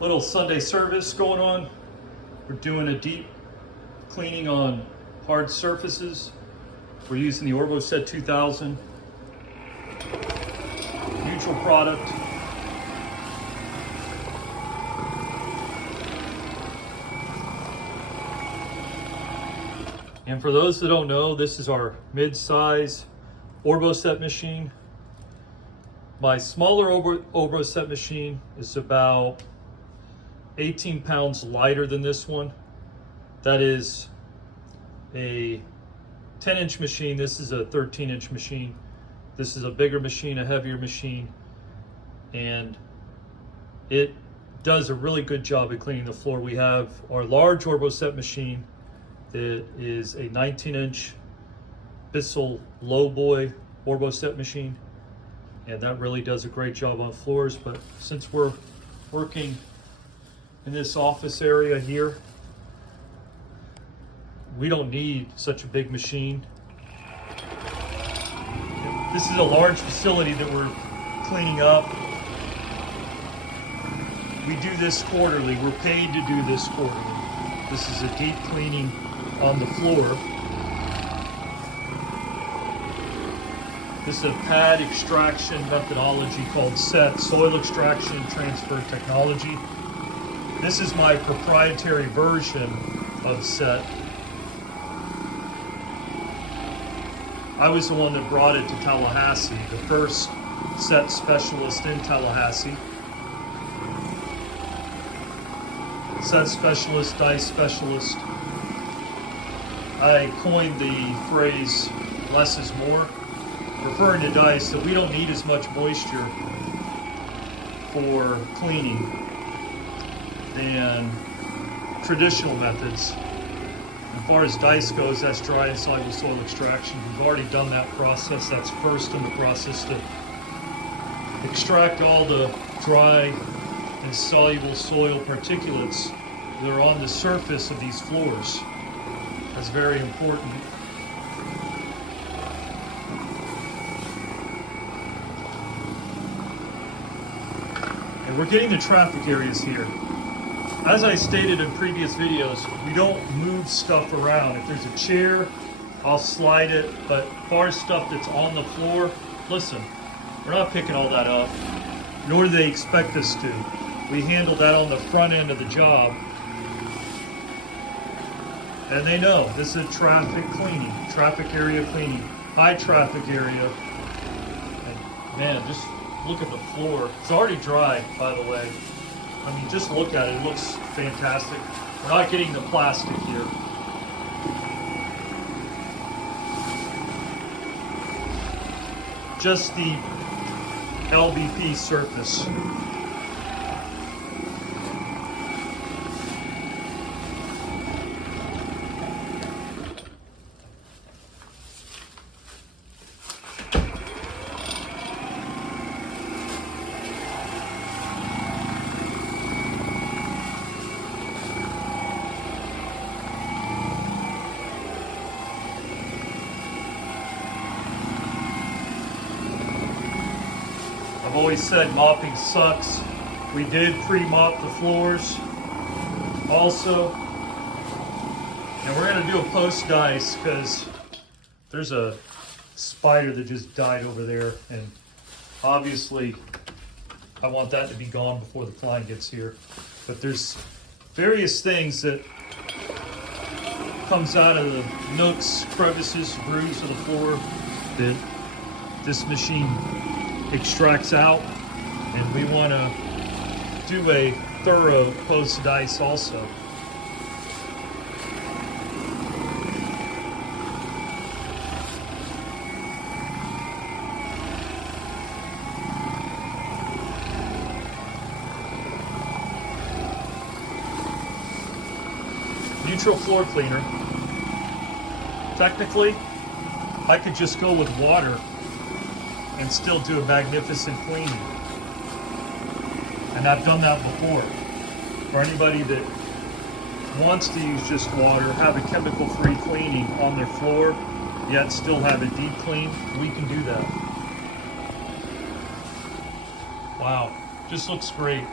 Little Sunday service going on. We're doing a deep cleaning on hard surfaces. We're using the OrboSETT 2000 neutral product. And for those that don't know, this is our mid-size OrboSETT machine. My smaller OrboSETT machine is about 18 pounds lighter than this one. That is a 10-inch machine. This is a 13-inch machine. This is a bigger machine, a heavier machine, and it does a really good job at cleaning the floor. We have our large OrboSETT machine that is a 19-inch Bissell Lowboy OrboSETT machine, and that really does a great job on floors. But since we're working in this office area here, we don't need such a big machine. This is a large facility that we're cleaning up. We do this quarterly. We're paid to do this quarterly. This is a deep cleaning on the floor. This is a pad extraction methodology called SETT, Soil Extraction Transfer Technology. This is my proprietary version of SETT. I was the one that brought it to Tallahassee, the first SETT specialist in Tallahassee. SETT specialist, dice specialist. I coined the phrase less is more, referring to dice that we don't need as much moisture for cleaning than traditional methods. As far as dice goes, that's dry and soluble soil extraction. We've already done that process. That's first in the process to extract all the dry and soluble soil particulates that are on the surface of these floors. That's very important. And we're getting the traffic areas here. As I stated in previous videos, we don't move stuff around. If there's a chair, I'll slide it, but as far as stuff that's on the floor, listen, we're not picking all that up, nor do they expect us to. We handle that on the front end of the job. And they know this is traffic cleaning, traffic area cleaning, high traffic area. And man, just look at the floor. It's already dry, by the way. I mean, just look at it. It looks fantastic. We're not getting the plastic here. Just the LVP surface. I've always said mopping sucks. We did pre-mop the floors also. And we're gonna do a post dice because there's a spider that just died over there, and obviously I want that to be gone before the client gets here. But there's various things that comes out of the nooks, crevices, grooves of the floor that this machine extracts out, and we want to do a thorough post dice also. Neutral floor cleaner. Technically, I could just go with water and still do a magnificent cleaning. And I've done that before. For anybody that wants to use just water, have a chemical-free cleaning on their floor, yet still have a deep clean, we can do that. Wow, just looks great.